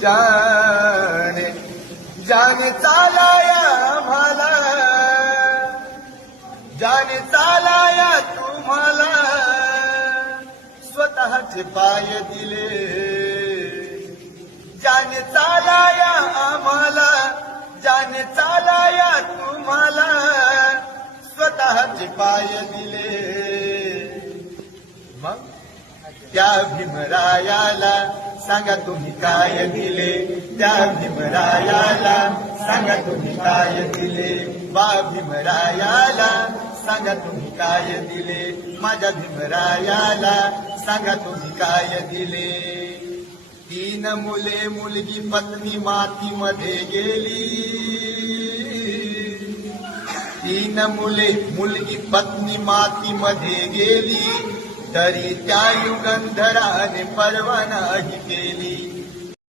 जाने जाने चालाया आम्हाला, जाने चालाया तुम्हाला, स्वतःचे पाय दिले. जाने चालाया आम्हाला, जाने चालाया तुम्हाला, स्वतःचे पाय दिले. मग त्या भीमरायाला सांगा तुम्ही काय दिले, त्या भीमरायाला सांगा तुम्ही काय दिले. वा भीमरायाला सांगा तुम्ही काय दिले, माझ्या भीमरायाला सांगा तुम्ही काय दिले. 3 मुले मुलगी पत्नी मातीमध्ये गेली, 3 मुले मुलगी पत्नी मातीमध्ये गेली, तरी त्या युगंधराने परवा नाही केली.